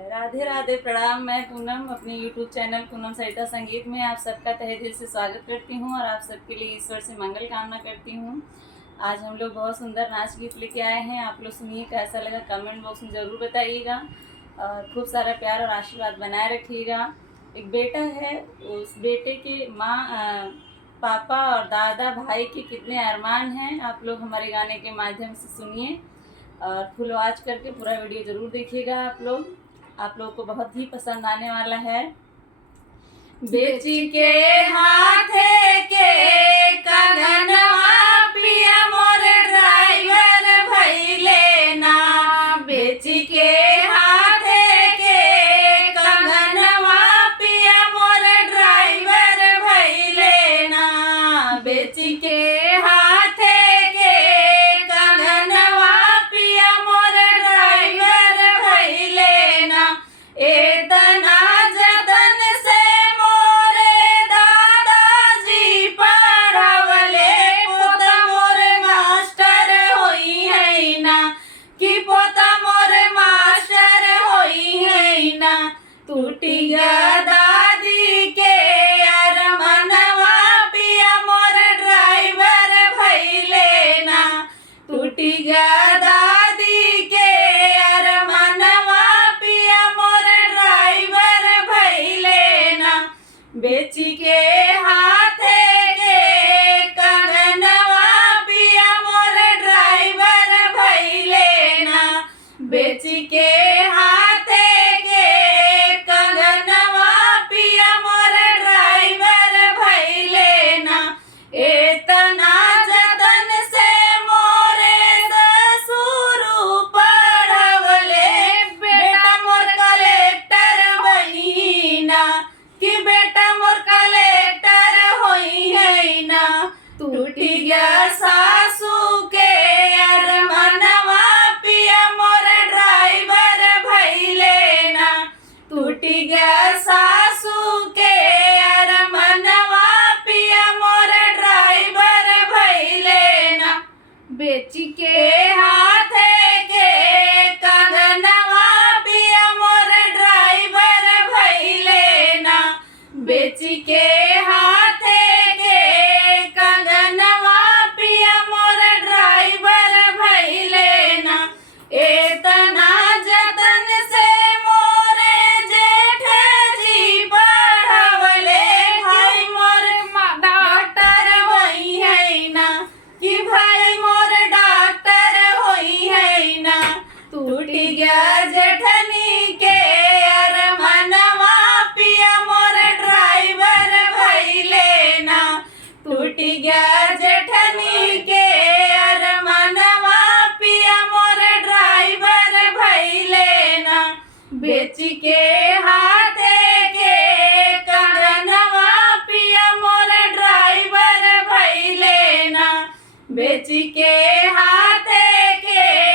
राधे राधे, प्रणाम। मैं पूनम अपने YouTube चैनल पूनम सरिता संगीत में आप सबका तहे दिल से स्वागत करती हूँ और आप सबके लिए ईश्वर से मंगल कामना करती हूँ। आज हम लोग बहुत सुंदर नाच गीत लेके आए हैं। आप लोग सुनिए, कैसा लगा कमेंट बॉक्स में ज़रूर बताइएगा और खूब सारा प्यार और आशीर्वाद बनाए रखिएगा। एक बेटा है, उस बेटे के पापा और दादा भाई के कितने अरमान हैं, आप लोग हमारे गाने के माध्यम से सुनिए और फुल वॉच करके पूरा वीडियो ज़रूर देखिएगा। आप लोगों को बहुत ही पसंद आने वाला है। बेची के हाथे के कंगनवा पिया मोर ड्राइवर भइले ना, बेची के हाथे के कंगनवा पिया मोर ड्राइवर भइले ना, बेची के हाथे के कंगनवा पिया मोर ड्राइवर भइले ना। एतना जतन से मोरे दादाजी पढ़ावले, पोता मोर मास्टर होई है ना, कि पोता मोर मास्टर होई है ना। टूटी गया दादी के अरमनवा पिया मोर ड्राइवर भइले ना, टूटी गया दादी के अरमनवा पिया मोर ड्राइवर भइले ना। बेची के हाथे के कंगनवा पिया मोर ड्राइवर भइले ना, बेची के हाथे के कंगनवा पिया मोर ड्राइवर भइले ना। एतना जतन से मोरे ससुर पढ़वले, बेटा मोर कलेक्टर बनी ना, कि बेटा मोर कलेक्टर होई है ना। टूटी गया सासू के अरमनवा पिया मोर ड्राइवर भइले ना, टूटी गया सासू के अरमनवा पिया मोर ड्राइवर भइले ना। बेची के हाथे के कंगनवा पिया मोर ड्राइवर भइले ना, बेची के हाथे के कंगनवा पिया मोर ड्राइवर भइले ना। एतना जतन से मोरे जेठ जी पढ़वले, भाई मोर डॉक्टर होई है ना, कि भाई मोर डॉक्टर होई है ना। टूटी गया जेठनी के अरमनवा पिया मोर ड्राइवर भइले ना, टूटी गया जेठनी के अरमनवा पिया मोर ड्राइवर भइले ना। बेची के हाथे के कंगनवा पिया मोर ड्राइवर भइले ना, बेची के हाथे के